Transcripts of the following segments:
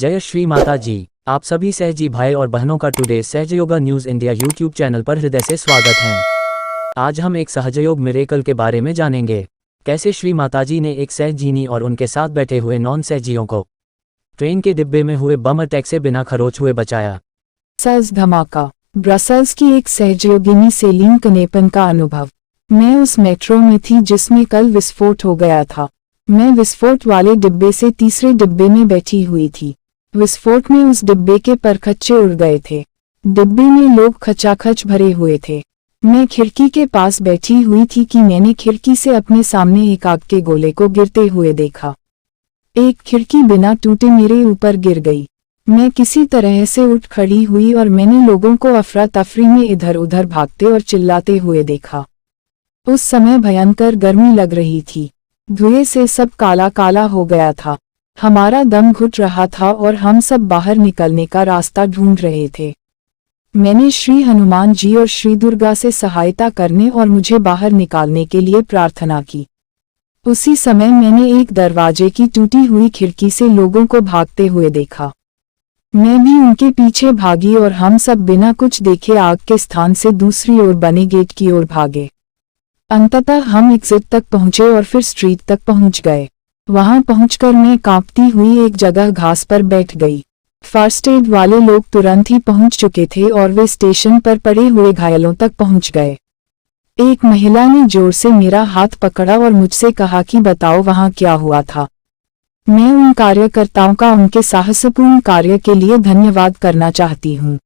जय श्री माता जी। आप सभी सहजी भाई और बहनों का today Sahajyoga news India YouTube channel पर हृदय से स्वागत है। आज हम एक सहजयोग मिरेकल के बारे में जानेंगे। कैसे श्री माताजी ने एक सहजीनी और उनके साथ बैठे हुए नॉन सहजियों को ट्रेन के डिब्बे में हुए बम अटैक से बिना खरोच हुए बचाया। ब्रसल्स धमाका। ब्रसल्स की एक सहयोगिनी सेलिन कनेपन का अनुभव। मैं उस मेट्रो में थी जिसमें कल विस्फोट हो गया था। मैं विस्फोट वाले डिब्बे से तीसरे डिब्बे में बैठी हुई थी। विस्फोट में उस डिब्बे के परखच्चे उड़ गए थे। डिब्बे में लोग खचाखच भरे हुए थे। मैं खिड़की के पास बैठी हुई थी कि मैंने खिड़की से अपने सामने एक आग के गोले को गिरते हुए देखा। एक खिड़की बिना टूटे मेरे ऊपर गिर गई। मैं किसी तरह से उठ खड़ी हुई और मैंने लोगों को अफरा तफरी में इधर उधर भागते और चिल्लाते हुए देखा। उस समय भयंकर गर्मी लग रही थी। धुएं से सब काला काला हो गया था। हमारा दम घुट रहा था और हम सब बाहर निकलने का रास्ता ढूंढ रहे थे। मैंने श्री हनुमान जी और श्री दुर्गा से सहायता करने और मुझे बाहर निकालने के लिए प्रार्थना की। उसी समय मैंने एक दरवाजे की टूटी हुई खिड़की से लोगों को भागते हुए देखा। मैं भी उनके पीछे भागी और हम सब बिना कुछ देखे आग के स्थान से दूसरी ओर बने गेट की ओर भागे। अंततः हम एग्जिट तक पहुंचे और फिर स्ट्रीट तक पहुंच गए। वहां पहुंचकर मैं कांपती हुई एक जगह घास पर बैठ गई। फर्स्ट एड वाले लोग तुरंत ही पहुंच चुके थे और वे स्टेशन पर पड़े हुए घायलों तक पहुंच गए। एक महिला ने जोर से मेरा हाथ पकड़ा और मुझसे कहा कि बताओ वहां क्या हुआ था। मैं उन कार्यकर्ताओं का उनके साहसपूर्ण कार्य के लिए धन्यवाद करना चाहती हूँ।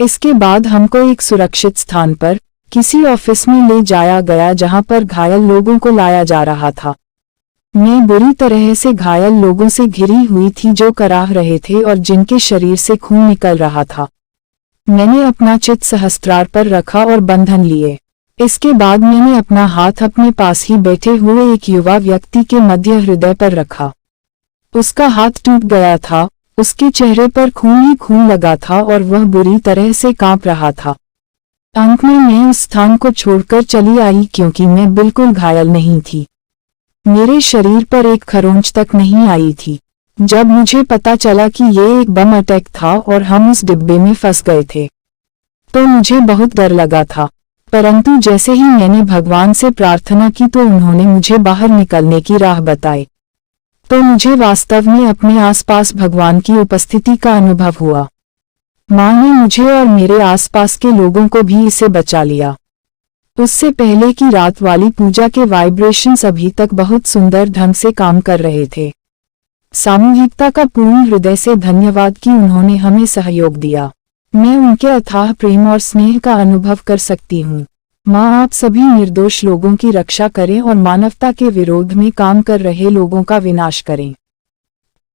इसके बाद हमको एक सुरक्षित स्थान पर किसी ऑफिस में ले जाया गया जहां पर घायल लोगों को लाया जा रहा था। मैं बुरी तरह से घायल लोगों से घिरी हुई थी जो कराह रहे थे और जिनके शरीर से खून निकल रहा था। मैंने अपना चित सहस्त्रार पर रखा और बंधन लिए। इसके बाद मैंने अपना हाथ अपने पास ही बैठे हुए एक युवा व्यक्ति के मध्य हृदय पर रखा। उसका हाथ टूट गया था, उसके चेहरे पर खून ही खून लगा था और वह बुरी तरह से कांप रहा था। अंत में मैं उस स्थान को छोड़कर चली आई क्योंकि मैं बिल्कुल घायल नहीं थी। मेरे शरीर पर एक खरोंच तक नहीं आई थी। जब मुझे पता चला कि ये एक बम अटैक था और हम उस डिब्बे में फंस गए थे, तो मुझे बहुत डर लगा था। परंतु जैसे ही मैंने भगवान से प्रार्थना की तो उन्होंने मुझे बाहर निकलने की राह बताई। तो मुझे वास्तव में अपने आसपास भगवान की उपस्थिति का अनुभव हुआ। माँ ने मुझे और मेरे आसपास के लोगों को भी इसे बचा लिया। उससे पहले की रात वाली पूजा के वाइब्रेशंस अभी तक बहुत सुंदर ढंग से काम कर रहे थे। सामूहिकता का पूर्ण हृदय से धन्यवाद कि उन्होंने हमें सहयोग दिया। मैं उनके अथाह प्रेम और स्नेह का अनुभव कर सकती हूँ। माँ आप सभी निर्दोष लोगों की रक्षा करें और मानवता के विरोध में काम कर रहे लोगों का विनाश करें।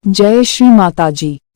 जय श्री माता जी।